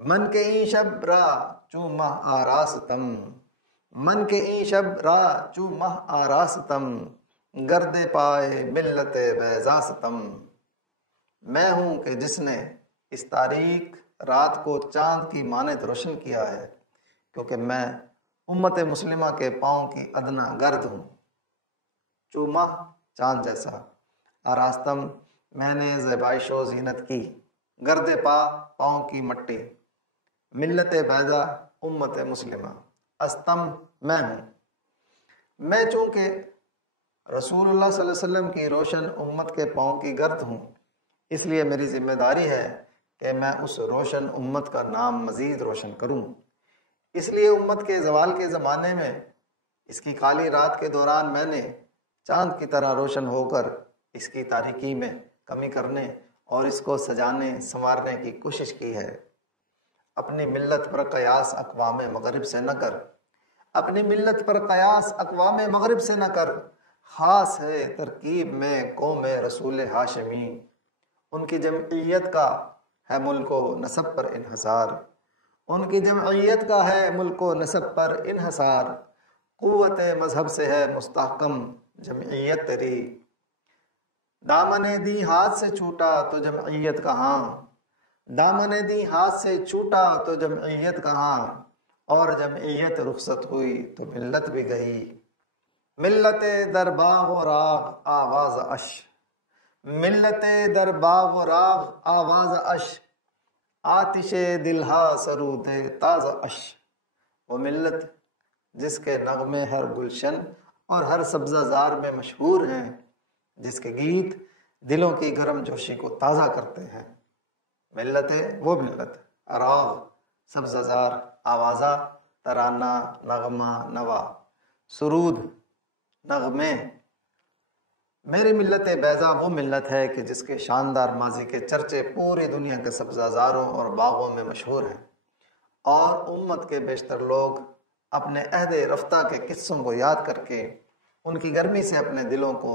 من کے این شب را چو مہ آراستم، من کے این شب را چو مہ آراستم، گرد پائے ملت بیضا ستم۔ میں ہوں کہ جس نے اس تاریک رات کو چاند کی مانند روشن کیا ہے، کیونکہ میں امت مسلمہ کے پاؤں کی ادنا گرد ہوں۔ چومہ چاند جیسا، آراستم میں نے زیبائش و زینت کی، گرد پاؤں کی مٹی، ملت بیضا امت مسلمہ، استم میں ہوں۔ میں چونکہ رسول اللہ صلی اللہ علیہ وسلم کی روشن امت کے پاؤں کی گرد ہوں، اس لیے میری ذمہ داری ہے کہ میں اس روشن امت کا نام مزید روشن کروں۔ اس لیے امت کے زوال کے زمانے میں اس کی کالی رات کے دوران میں نے چاند کی طرح روشن ہو کر اس کی تاریکی میں کمی کرنے اور اس کو سجانے سنوارنے کی کوشش کی ہے۔ اپنی ملت پر قیاس اقوام مغرب سے نہ کر، اپنی ملت پر قیاس اقوام مغرب سے نہ کر، خاص ہے ترکیب میں قوم رسول ہاشمی، ان کی جمعیت کا ہے ملک و نسب پر انحصار، ان کی جمعیت کا ہے ملک و نسب پر انحصار، قوت مذہب سے ہے مستحکم جمعیت تیری، دامن دی ہاتھ سے چھوٹا تو جمعیت کہاں، دامن دی ہاتھ سے چھوٹا تو جمعیت کہاں، اور جمعیت رخصت ہوئی تو ملت بھی گئی۔ ملت در باغ و راغ آواز اش، ملت در باغ و راغ آواز اش، آتش دلہا سرود تازہ اش۔ وہ ملت جس کے نغمے ہر گلشن اور ہر سبزہ زار میں مشہور ہیں، جس کے گیت دلوں کی گرم جوشی کو تازہ کرتے ہیں۔ ملت وہ ملت، راغ سبزہ زار، آوازہ ترانہ نغمہ نوا، سرود نغمے۔ میری ملت بیضا وہ ملت ہے کہ جس کے شاندار ماضی کے چرچے پوری دنیا کے سبزہ زاروں اور باغوں میں مشہور ہیں، اور امت کے بیشتر لوگ اپنے عہد رفتہ کے قصوں کو یاد کر کے ان کی گرمی سے اپنے دلوں کو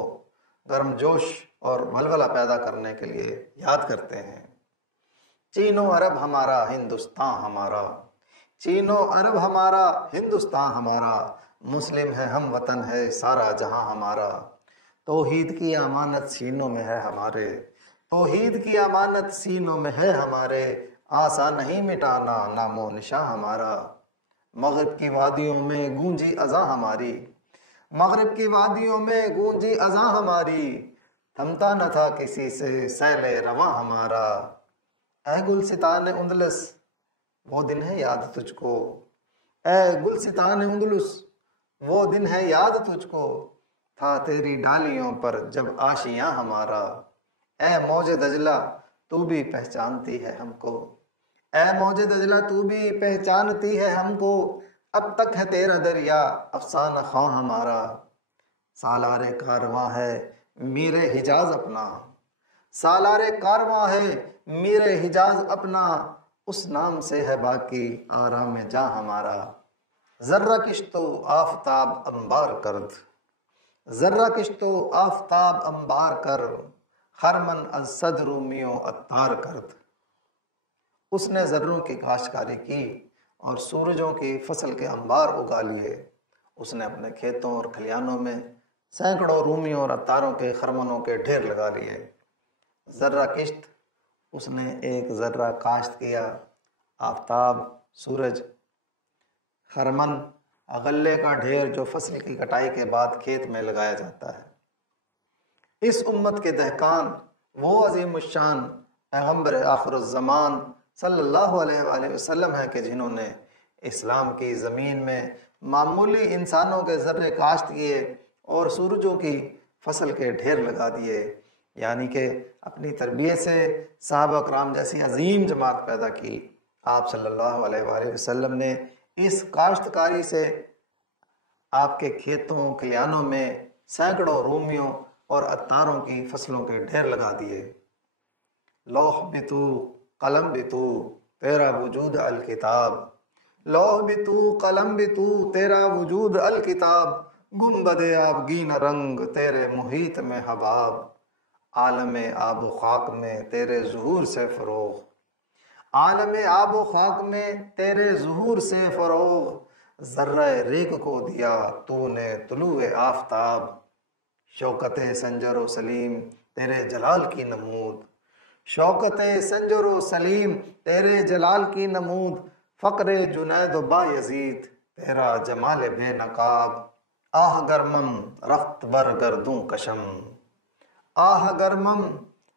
گرم جوش اور ولولہ پیدا کرنے کے لیے یاد کرتے ہیں۔ چین و عرب ہمارا ہندوستان ہمارا، چین و عرب ہمارا ہندوستان ہمارا، مسلم ہے ہم وطن ہے سارا جہاں ہمارا، توحید کی امانت سینوں میں ہے ہمارے، توحید کی امانت سینوں میں ہے ہمارے، آسا نہیں مٹانا نام و نشاں ہمارا، مغرب کی وادیوں میں گونجی اذاں ہماری، مغرب کی وادیوں میں گونجی اذاں ہماری، تھمتا نہ تھا کسی سے سیل رواں ہمارا۔ اے گلستان اندلس وہ دن ہے یاد تجھ کو، اے گلستان اندلس وہ دن ہے یاد تجھ کو، تھا تیری ڈالیوں پر جب آشیاں ہمارا، اے موج دجلہ تو بھی پہچانتی ہے ہم کو، اے موج دجلہ تو بھی پہچانتی ہے ہم کو، اب تک ہے تیرا دریا افسانہ خواں ہمارا، سالار کارواں ہے میر حجاز اپنا، سالار کارواں ہے میر حجاز اپنا، اس نام سے ہے باقی آرام جاں ہمارا، ذرہ کشت و آفتاب انبار کرد، ذرہ کشت و آفتاب انبار کر، خرمن از صد رومیوں عطار کرد۔ اس نے ذروں کی کاشتکاری کی اور سورجوں کی فصل کے انبار اگا لیے، اس نے اپنے کھیتوں اور کھلیانوں میں سینکڑوں رومیوں اور عطاروں کے خرمنوں کے ڈھیر لگا لیے۔ ذرہ کشت اس نے ایک ذرہ کاشت کیا، آفتاب سورج، خرمن غلے کا ڈھیر جو فصل کی کٹائی کے بعد کھیت میں لگایا جاتا ہے۔ اس امت کے دہقان وہ عظیم الشان پیغمبر آخر الزمان صلی اللہ علیہ وآلہ وسلم ہیں کہ جنہوں نے اسلام کی زمین میں معمولی انسانوں کے ذرے کاشت کیے اور سورجوں کی فصل کے ڈھیر لگا دیے، یعنی کہ اپنی تربیت سے صحابہ کرام جیسی عظیم جماعت پیدا کی۔ آپ صلی اللہ علیہ وآلہ وسلم نے اس کاشتکاری سے آپ کے کھیتوں کھلیانوں میں سینکڑوں رومیوں اور عطاروں کی فصلوں کے ڈھیر لگا دیے۔ لوح بھی تو قلم بھی تو تیرا وجود الکتاب، لوح بھی تو قلم بھی تو تیرا وجود الکتاب، گنبد آبگین رنگ تیرے محیط میں حباب، عالم آب و خاک میں تیرے ظہور سے فروغ، عالم آب و خاک میں تیرے ظہور سے فروغ، ذرہ ریگ کو دیا تو نے طلوع آفتاب، شوکت سنجر و سلیم تیرے جلال کی نمود، شوکت سنجر و سلیم تیرے جلال کی نمود، فقر جنید و بایزید تیرا جمال بے نقاب، آہ گرمم رخت بر گردوں کشم، آہ گرمم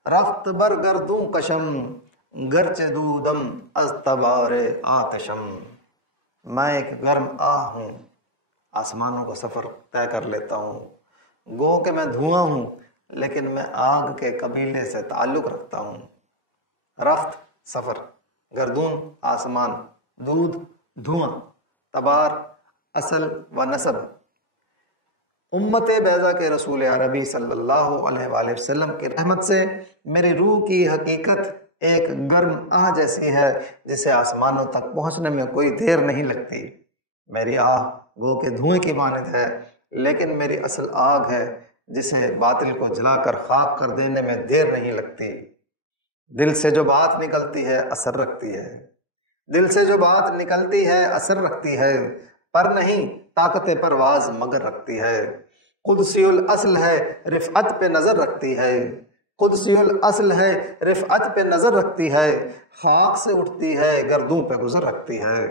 رخت بر گردوں کشم، گرچہ دودم از تبار آتشم۔ میں ایک گرم آہ ہوں، آسمانوں کا سفر طے کر لیتا ہوں، گو کہ میں دھواں ہوں لیکن میں آگ کے قبیلے سے تعلق رکھتا ہوں۔ رخت سفر، گردون آسمان، دودھ دھواں، تبار اصل و نسب۔ امت بیضا کے رسول عربی صلی اللہ علیہ وآلہ وسلم کی رحمت سے میری روح کی حقیقت ایک گرم آہ جیسی ہے جسے آسمانوں تک پہنچنے میں کوئی دیر نہیں لگتی۔ میری آہ گو کے دھوئیں کی مانند ہے، لیکن میری اصل آگ ہے جسے باطل کو جلا کر خاک کر دینے میں دیر نہیں لگتی۔ دل سے جو بات نکلتی ہے اثر رکھتی ہے، دل سے جو بات نکلتی ہے اثر رکھتی ہے، پر نہیں طاقت پرواز مگر رکھتی ہے۔ قدسی الاصل ہے رفعت پہ نظر رکھتی ہے، قدسی الاصل ہے رفعت پہ نظر رکھتی ہے، خاک سے اٹھتی ہے گردوں پہ گزر رکھتی ہے۔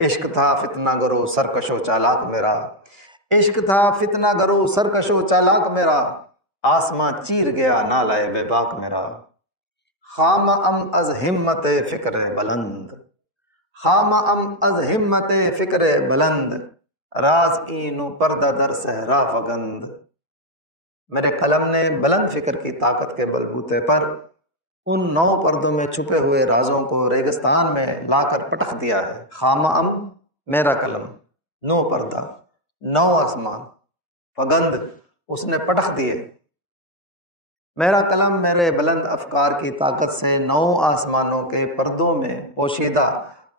عشق تھا فتنہ گرو سرکش و چالاک میرا، عشق تھا فتنہ گرو سرکش و چالاک میرا، آسماں چیر گیا نالائے بے باک میرا۔ خام ام از ہمت فکر بلند، خام ام از ہمت فکر بلند، راز اینو پردہ در صحرا فگند۔ میرے قلم نے بلند فکر کی طاقت کے بلبوتے پر ان 9 پردوں میں چھپے ہوئے رازوں کو ریگستان میں لا کر پٹخ دیا ہے۔ خام ام میرا قلم، 9 پردہ، 9 آسمان، فگند اس نے پٹخ دیے۔ میرا قلم میرے بلند افکار کی طاقت سے 9 آسمانوں کے پردوں میں پوشیدہ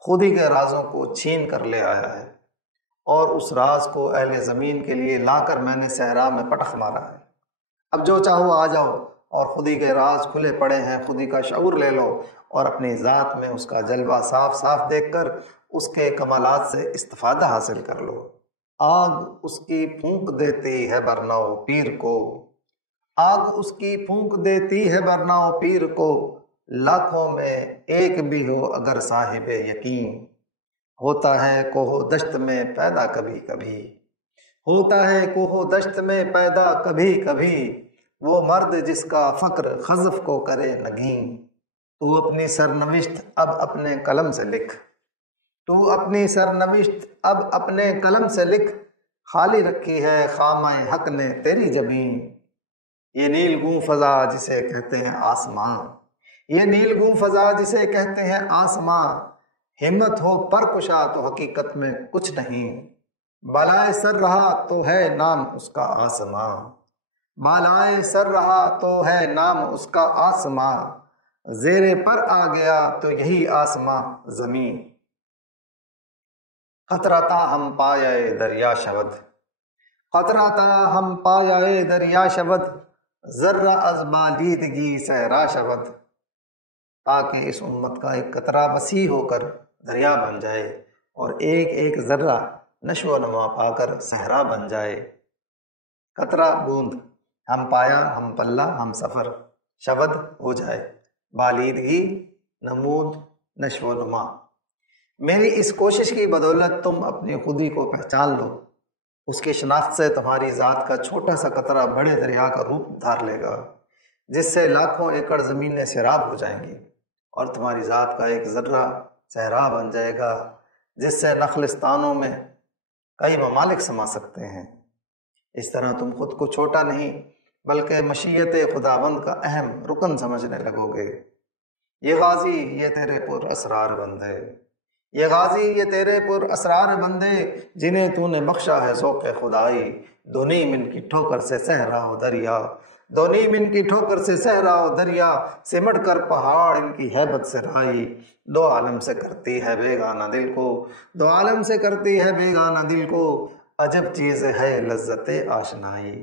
خودی کے رازوں کو چھین کر لے آیا ہے، اور اس راز کو اہل زمین کے لیے لا کر میں نے صحرا میں پٹخ مارا ہے۔ اب جو چاہو آ جاؤ اور خودی کے راز کھلے پڑے ہیں، خودی کا شعور لے لو اور اپنی ذات میں اس کا جلوہ صاف صاف دیکھ کر اس کے کمالات سے استفادہ حاصل کر لو۔ آگ اس کی پھونک دیتی ہے برناؤ پیر کو، آگ اس کی پھونک دیتی ہے برناؤ پیر کو، لاکھوں میں ایک بھی ہو اگر صاحب یقین، ہوتا ہے کوہ و دشت میں پیدا کبھی کبھی، ہوتا ہے کوہ و دشت میں پیدا کبھی کبھی، وہ مرد جس کا فقر خزف کو کرے نگین۔ تو اپنی سرنوشت اب اپنے قلم سے لکھ، تو اپنی سرنوشت اب اپنے قلم سے لکھ، خالی رکھی ہے خامہ حق نے تیری جبین۔ یہ نیل گوں فضا جسے کہتے ہیں آسماں، یہ نیل گوں فضا جسے کہتے ہیں آسماں، ہمت ہو پر کشا تو حقیقت میں کچھ نہیں، بالائے سر رہا تو ہے نام اس کا آسماں، بالائے سر رہا تو ہے نام اس کا آسماں، زیر پر آ گیا تو یہی آسماں زمین۔ قطرہ تا ہم پایائے دریا شود، قطرہ تا ہم پایائے دریا شود، ذرہ از بالیدگی صحرا شود، تاکہ اس امت کا ایک قطرہ وسیع ہو کر دریا بن جائے اور ایک ایک ذرہ نشو و نما پا کر صحرا بن جائے۔ قطرہ بوند، ہم پایا، ہم پلہ، ہم سفر، شود ہو جائے، بالیدگی نمود نشو و نما۔ میری اس کوشش کی بدولت تم اپنی خودی کو پہچان لو، اس کی شناخت سے تمہاری ذات کا چھوٹا سا قطرہ بڑے دریا کا روپ دھار لے گا، جس سے لاکھوں ایکڑ زمینیں سیراب ہو جائیں گی، اور تمہاری ذات کا ایک ذرہ صحرا بن جائے گا، جس سے نخلستانوں میں کئی ممالک سما سکتے ہیں۔ اس طرح تم خود کو چھوٹا نہیں بلکہ مشیت خداوند کا اہم رکن سمجھنے لگو گے۔ یہ غازی یہ تیرے پر اسرار بندے، یہ غازی یہ تیرے پر اسرار بندے، جنہیں تو نے بخشا ہے ذوق خدائی، دو نیم ان کی ٹھوکر سے صحرا و دریا، دو نیم ان کی ٹھوکر سے صحرا و دریا، سمٹ کر پہاڑ ان کی ہیبت سے رائی، دو عالم سے کرتی ہے بیگانہ دل کو، دو عالم سے کرتی ہے بیگانہ دل کو، عجب چیز ہے لذت آشنائی۔